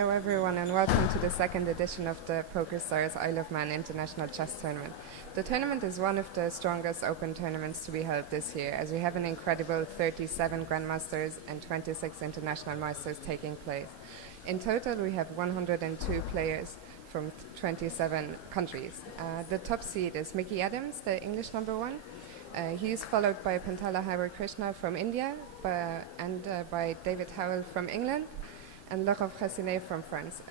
Hello everyone and welcome to the second edition of the PokerStars Isle of Man International Chess Tournament. The tournament is one of the strongest open tournaments to be held this year, as we have an incredible 37 Grandmasters and 26 International Masters taking place. In total we have 102 players from 27 countries. The top seed is Mickey Adams, the English number one. He is followed by Pantala Hare-Krishna from India and by David Howell from England and Laurent Fressinet from France.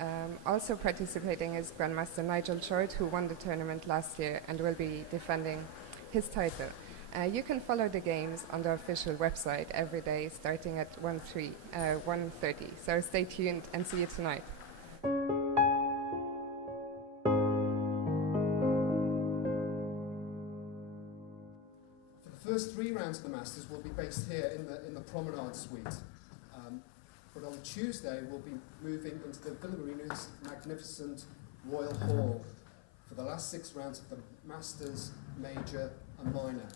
Also participating is Grandmaster Nigel Short, who won the tournament last year and will be defending his title. You can follow the games on the official website every day starting at 1:30. So stay tuned and see you tonight. The first 3 rounds of the Masters will be based here in the Promenade Suite. But on Tuesday, we'll be moving into the Villa Marina's magnificent Royal Hall for the last 6 rounds of the Masters, Major and Minor.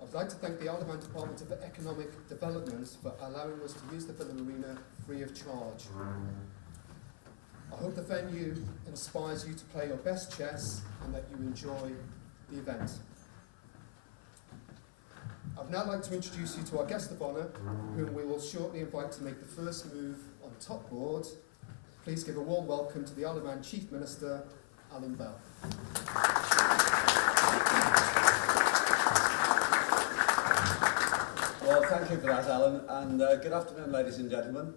I'd like to thank the Isle of Man Department of Economic Development for allowing us to use the Villa Marina free of charge. I hope the venue inspires you to play your best chess and that you enjoy the event. I'd now like to introduce you to our guest of honour, whom we will shortly invite to make the first move on top board. Please give a warm welcome to the Isle of Man Chief Minister, Alan Bell. Well, thank you for that, Alan, and good afternoon, ladies and gentlemen.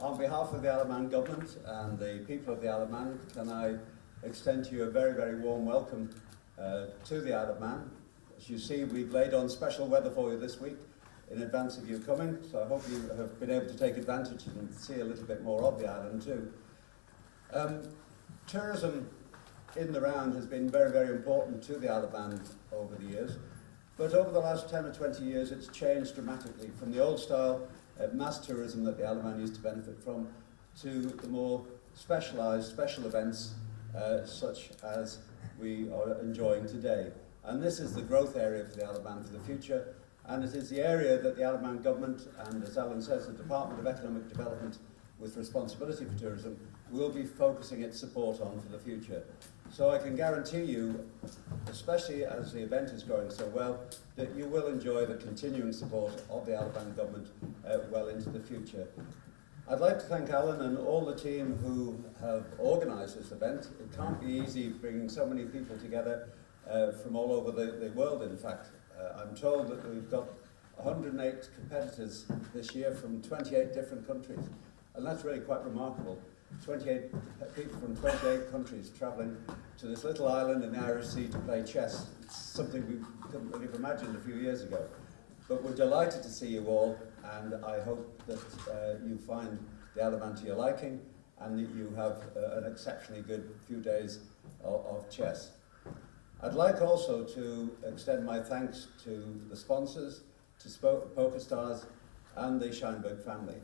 On behalf of the Isle of Man Government and the people of the Isle of Man, can I extend to you a very, very warm welcome to the Isle of Man. As you see, we've laid on special weather for you this week in advance of you coming, so I hope you have been able to take advantage and see a little bit more of the island too. Tourism in the round has been very, very important to the Isle of Man over the years, but over the last 10 or 20 years it's changed dramatically from the old style mass tourism that the Isle of Man used to benefit from to the more specialised special events such as we are enjoying today. And this is the growth area for the Isle of Man for the future, and it is the area that the Isle of Man Government and, as Alan says, the Department of Economic Development with responsibility for tourism will be focusing its support on for the future. So I can guarantee you, especially as the event is going so well, that you will enjoy the continuing support of the Isle of Man Government well into the future. I'd like to thank Alan and all the team who have organised this event. It can't be easy bringing so many people together from all over the world, in fact. I'm told that we've got 108 competitors this year from 28 different countries, and that's really quite remarkable. 28 people from 28 countries travelling to this little island in the Irish Sea to play chess. It's something we couldn't really have imagined a few years ago. But we're delighted to see you all, and I hope that you find the Isle of Man to your liking and that you have an exceptionally good few days of chess. I'd like also to extend my thanks to the sponsors, to PokerStars and the Scheinberg family.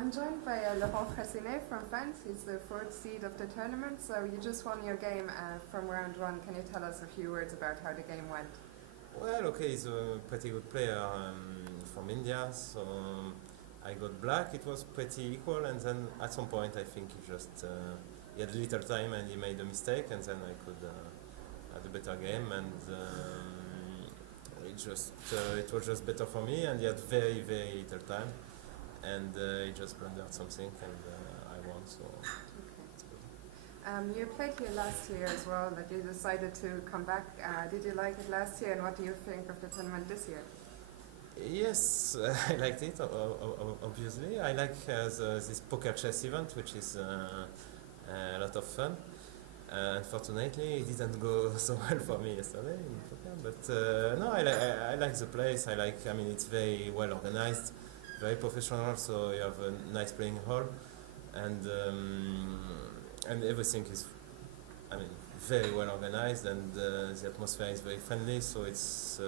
I'm joined by Laurent Fressinet from France. He's the fourth seed of the tournament. So you just won your game from round one. Can you tell us a few words about how the game went? Well, okay, he's a pretty good player from India, so I got black. It was pretty equal, and then at some point I think he had a little time and he made a mistake, and then I could have a better game, and it was just better for me, and he had very little time, and he just blundered something, and I won. So. You played here last year as well, but you decided to come back. Did you like it last year, and what do you think of the tournament this year? Yes, I liked it, obviously. I like this poker chess event, which is a lot of fun. Unfortunately, it didn't go so well for me yesterday in poker, but no, I like the place. I mean, it's very well organized, very professional, so you have a nice playing hall, and everything is, I mean, very well organized, and the atmosphere is very friendly, so it's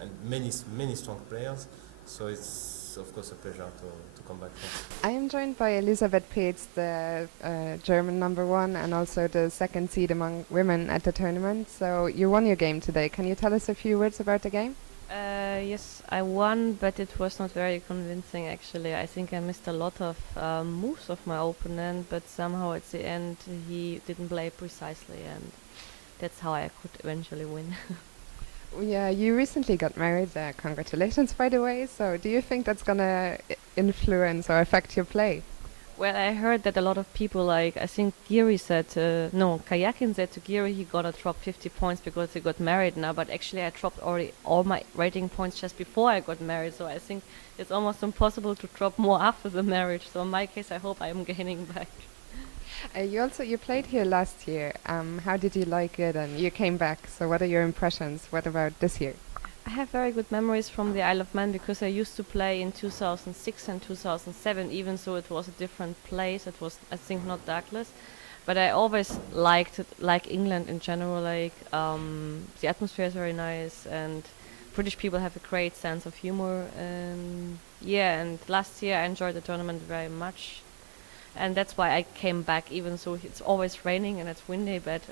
and many strong players, so it's of course a pleasure to come back here. I am joined by Elisabeth Peetz, the German number one and also the second seed among women at the tournament. So you won your game today. Can you tell us a few words about the game? Yes, I won, but it was not very convincing actually. I think I missed a lot of moves of my opponent, but somehow at the end he didn't play precisely, and that's how I could eventually win. Yeah, you recently got married. Congratulations, by the way. So do you think that's going to influence or affect your play? Well, I heard that a lot of people, like, I think Giri said, Kayakin said to Giri he gonna drop 50 points because he got married now, but actually I dropped already all my rating points just before I got married, so I think it's almost impossible to drop more after the marriage. So in my case, I hope I am gaining back. You played here last year. How did you like it? And you came back. So what are your impressions? What about this year? I have very good memories from the Isle of Man because I used to play in 2006 and 2007, even though it was a different place. It was, I think, not Douglas. But I always liked it, like England in general. Like the atmosphere is very nice, and British people have a great sense of humor. And last year I enjoyed the tournament very much. And that's why I came back, even though it's always raining and it's windy. But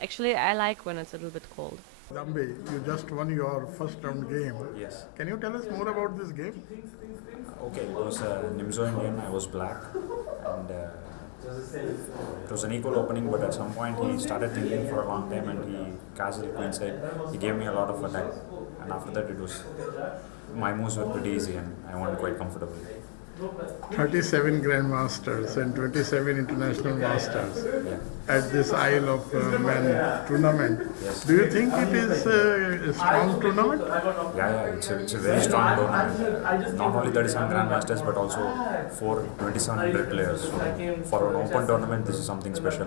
actually, I like when it's a little bit cold. Dambe, you just won your first round game. Yes. Can you tell us more about this game? Okay, it was Nimzo Indian, I was black, and it was an equal opening, but at some point he started thinking for a long time and he castled queenside. He gave me a lot of attack, and after that my moves were pretty easy and I won quite comfortably. 37 Grandmasters and 27 International Masters at this Isle of Man tournament. Yes. Do you think it is a strong tournament? Yeah, it's a very strong tournament. Not only 37 Grandmasters, but also 2,700 players. So for an open tournament, this is something special.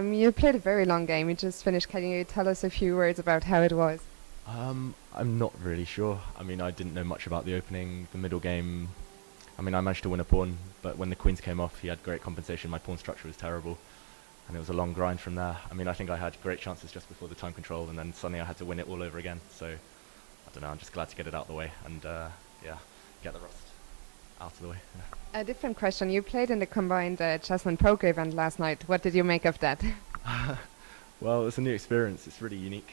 You played a very long game. You just finished. Can you tell us a few words about how it was? I'm not really sure. I mean, I didn't know much about the opening, the middle game. I mean, I managed to win a pawn, but when the queens came off, he had great compensation. My pawn structure was terrible, and it was a long grind from there. I mean, I think I had great chances just before the time control, and then suddenly I had to win it all over again. So, I don't know, I'm just glad to get it out of the way and, get the rust out of the way. Yeah. A different question. You played in the combined chess and poker event last night. What did you make of that? Well, it's a new experience. It's really unique.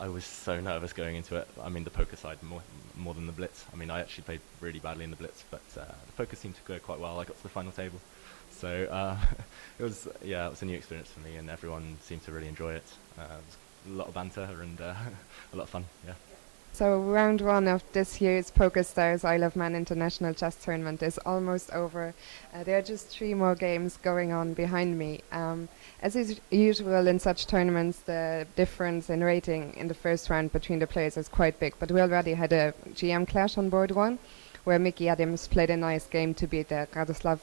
I was so nervous going into it. I mean, the poker side more than the blitz. I mean, I actually played really badly in the blitz, but the poker seemed to go quite well. I got to the final table. So it was a new experience for me, and everyone seemed to really enjoy it. It was a lot of banter and a lot of fun, yeah. So round one of this year's PokerStars Isle of Man International Chess Tournament is almost over. There are just 3 more games going on behind me. As is usual in such tournaments, the difference in rating in the first round between the players is quite big, but we already had a GM clash on board 1, where Mickey Adams played a nice game to beat Radoslav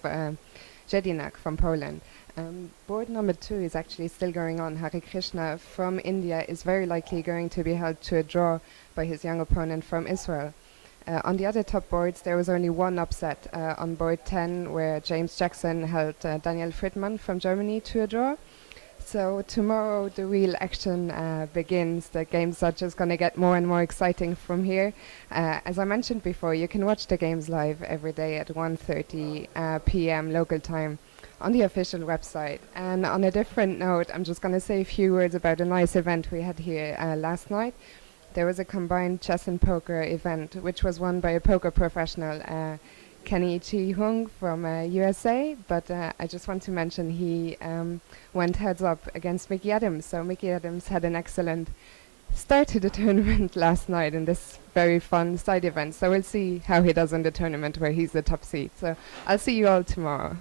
Jedinak from Poland. Board number 2 is actually still going on. Hari Krishna from India is very likely going to be held to a draw by his young opponent from Israel. On the other top boards, there was only one upset on board 10, where James Jackson held Daniel Friedman from Germany to a draw. So tomorrow the real action begins. The games are just going to get more and more exciting from here. As I mentioned before, you can watch the games live every day at 1:30 p.m. local time on the official website. And on a different note, I'm just going to say a few words about a nice event we had here last night. There was a combined chess and poker event, which was won by a poker professional, Kenny Chi Hung from USA, but I just want to mention he went heads up against Mickey Adams. So Mickey Adams had an excellent start to the tournament last night in this very fun side event. So we'll see how he does in the tournament where he's the top seed. So I'll see you all tomorrow.